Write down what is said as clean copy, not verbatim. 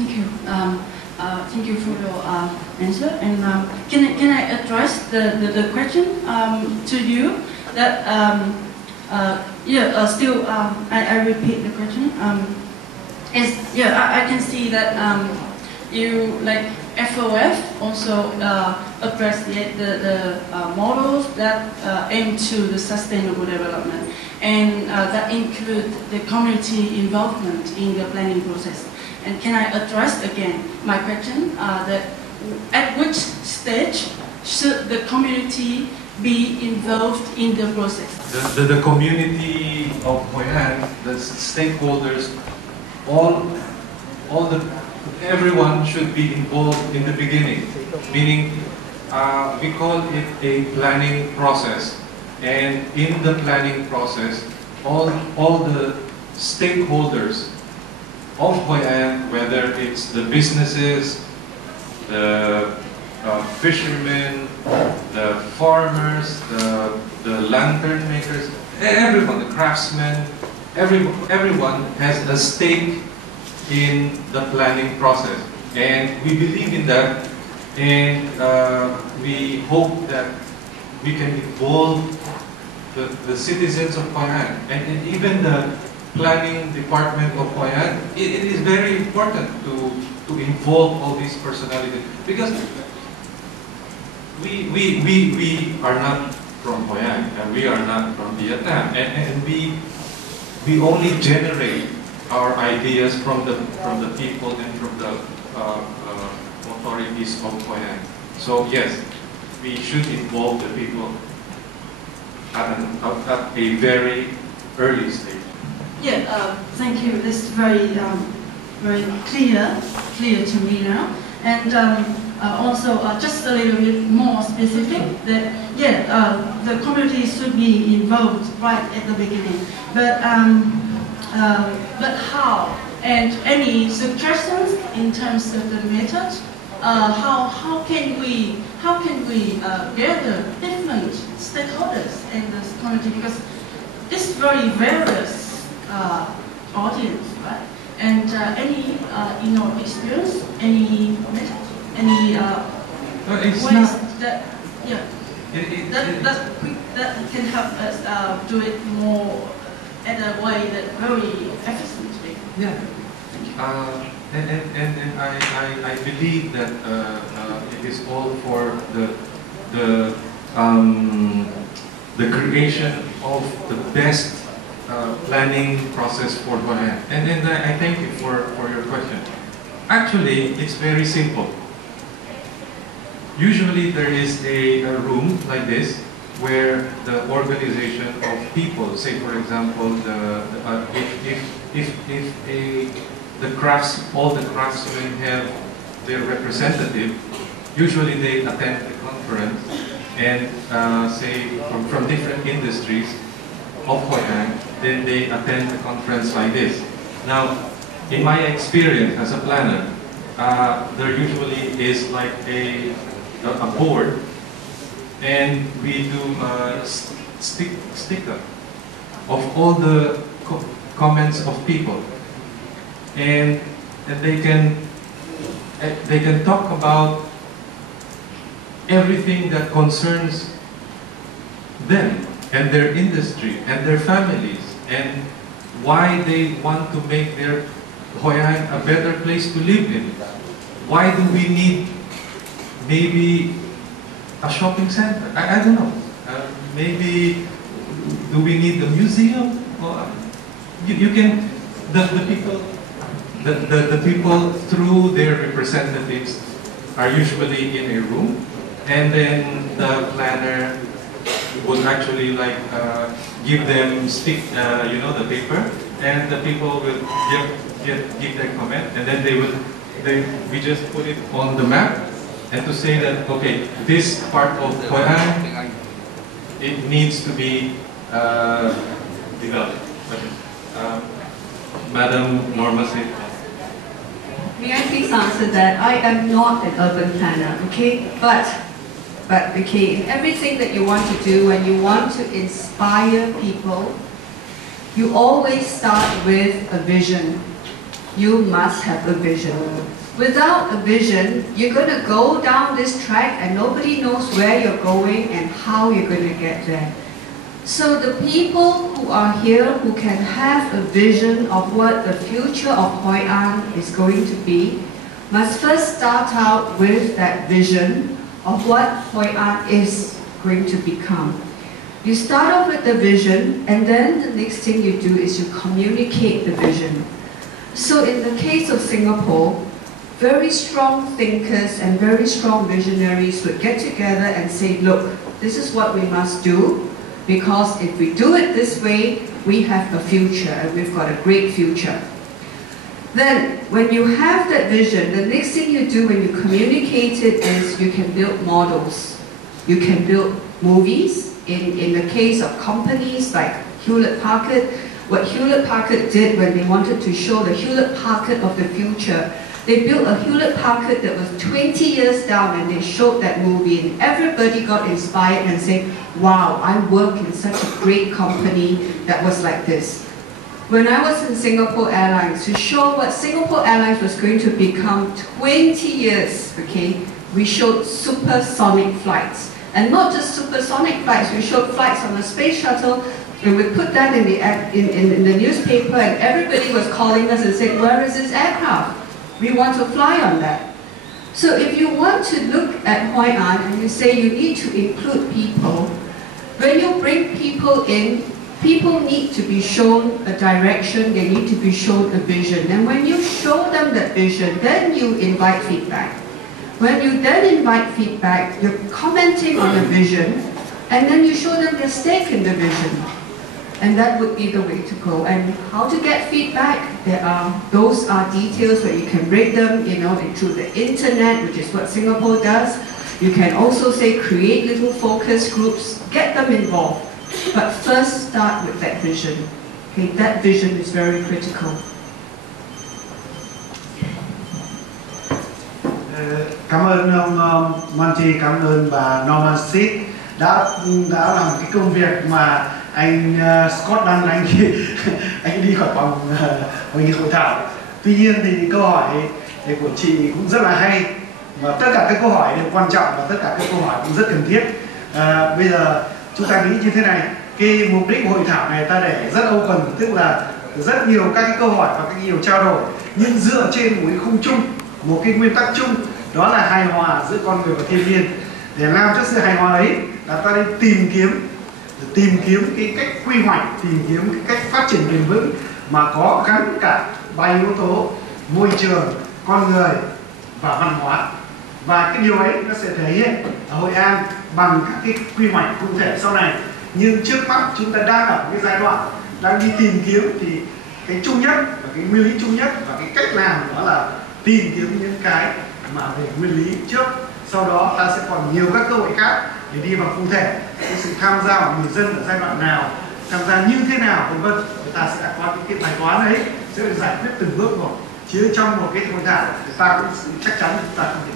Thank you. Thank you for your answer. And can I address the question to you? That still I repeat the question. I can see that you like FOF also address the models that aim to the sustainable development, and that include the community involvement in the planning process. And can I address again my question that at which stage should the community be involved in the process? The community of Hoi An, the stakeholders, everyone should be involved in the beginning. Meaning, we call it a planning process, and in the planning process, all the stakeholders of Hoi An, whether it's the businesses, the fishermen, the farmers, the lantern makers, everyone, the craftsmen, everyone has a stake in the planning process. And we believe in that, and we hope that we can involve the citizens of Hoi An, and even the planning department of Hoi An. It is very important to involve all these personalities, because we are not from Hoi An, and we are not from Vietnam, and we only generate our ideas from the people and from the authorities of Hoi An. So yes, we should involve the people at a very early stage. Yeah, thank you. This is very clear to me now. And also, just a little bit more specific, that the community should be involved right at the beginning. But how? And any suggestions in terms of the method? How can we gather different stakeholders in this community, because it's very various audience, right? And any in your experience, any method, any ways that that can help us do it more in a way that very efficiently. Yeah. And I believe that it is all for the creation of the best planning process for Hoi An. And I thank you for your question. Actually, it's very simple. Usually there is a room like this where the organization of people, say for example, all the craftsmen have their representative, usually they attend the conference, and say from different industries of Hoi An, then they attend the conference like this. Now, in my experience as a planner, there usually is like a board, and we do sticker of all the comments of people, and they can talk about everything that concerns them and their industry and their families, and why they want to make their Hoi An a better place to live in. Why do we need maybe a shopping center? I don't know. Maybe do we need a museum? You can the people through their representatives are usually in a room, and then the planner would actually like give them the paper, and the people will give their comment, and then we just put it on the map, and to say that, okay, this part of Hoi An, it needs to be developed. Madam Norma said. May I please answer that? I am not an urban planner, okay? But okay, in everything that you want to do, when you want to inspire people, you always start with a vision. you must have a vision. Without a vision, you're going to go down this track and nobody knows where you're going and how you're going to get there. So the people who are here who can have a vision of what the future of Hoi An is going to be must first start out with that vision of what Hoi An is going to become. You start off with the vision, and then the next thing you do is you communicate the vision. So in the case of Singapore, very strong thinkers and very strong visionaries would get together and say, look, this is what we must do, because if we do it this way, we have a future, and we've got a great future. Then, when you have that vision, the next thing you do when you communicate it is you can build models. You can build movies. In the case of companies like Hewlett-Packard, what Hewlett-Packard did when they wanted to show the Hewlett-Packard of the future, they built a Hewlett-Packard that was 20 years down, and they showed that movie, and everybody got inspired and said, wow, I work in such a great company that was like this. When I was in Singapore Airlines, to show what Singapore Airlines was going to become 20 years, okay, we showed supersonic flights. And not just supersonic flights, we showed flights on the space shuttle, and we put that in the newspaper, and everybody was calling us and saying, where is this aircraft? We want to fly on that. So if you want to look at Hoi An and you say you need to include people, when you bring people in, people need to be shown a direction, they need to be shown a vision. And when you show them that vision, then you invite feedback. When you then invite feedback, you're commenting on the vision, and then you show them their stake in the vision. And that would be the way to go. And how to get feedback, those are details where you can rate them, through the internet, which is what Singapore does. You can also say create little focus groups, get them involved. But first start with that vision. Okay, that vision is very critical. Cảm ơn ông Monty, cảm ơn bà Norman Seed đã làm cái công việc mà anh Scott Dunn anh đi khỏi phòng hội nghị hội thảo. Tuy nhiên thì câu hỏi của chị cũng rất là hay, và tất cả các câu hỏi đều quan trọng và tất cả các câu hỏi cũng rất cần thiết. Bây giờ chúng ta nghĩ như thế này, cái mục đích của hội thảo này ta để rất open, tức là rất nhiều các cái câu hỏi và các nhiều trao đổi, nhưng dựa trên một cái khung chung, một cái nguyên tắc chung, đó là hài hòa giữa con người và thiên nhiên. Để làm cho sự hài hòa ấy là ta đi tìm kiếm cái cách quy hoạch, tìm kiếm cái cách phát triển bền vững mà có gắn cả ba yếu tố: môi trường, con người và văn hóa. Và cái điều ấy nó sẽ thể hiện ở Hội An bằng các cái quy hoạch cụ thể sau này. Nhưng trước mắt chúng ta đang ở một cái giai đoạn đang đi tìm kiếm, thì cái chung nhất và cái nguyên lý chung nhất và cái cách làm đó là tìm kiếm những cái mà về nguyên lý trước. Sau đó ta sẽ còn nhiều các cơ hội khác để đi vào cụ thể, cái sự tham gia của người dân ở giai đoạn nào, tham gia như thế nào, vân vân. Người ta sẽ có những cái bài toán ấy sẽ được giải quyết từng bước một, chứ trong một cái hội thảo thì ta cũng chắc chắn chúng ta không thể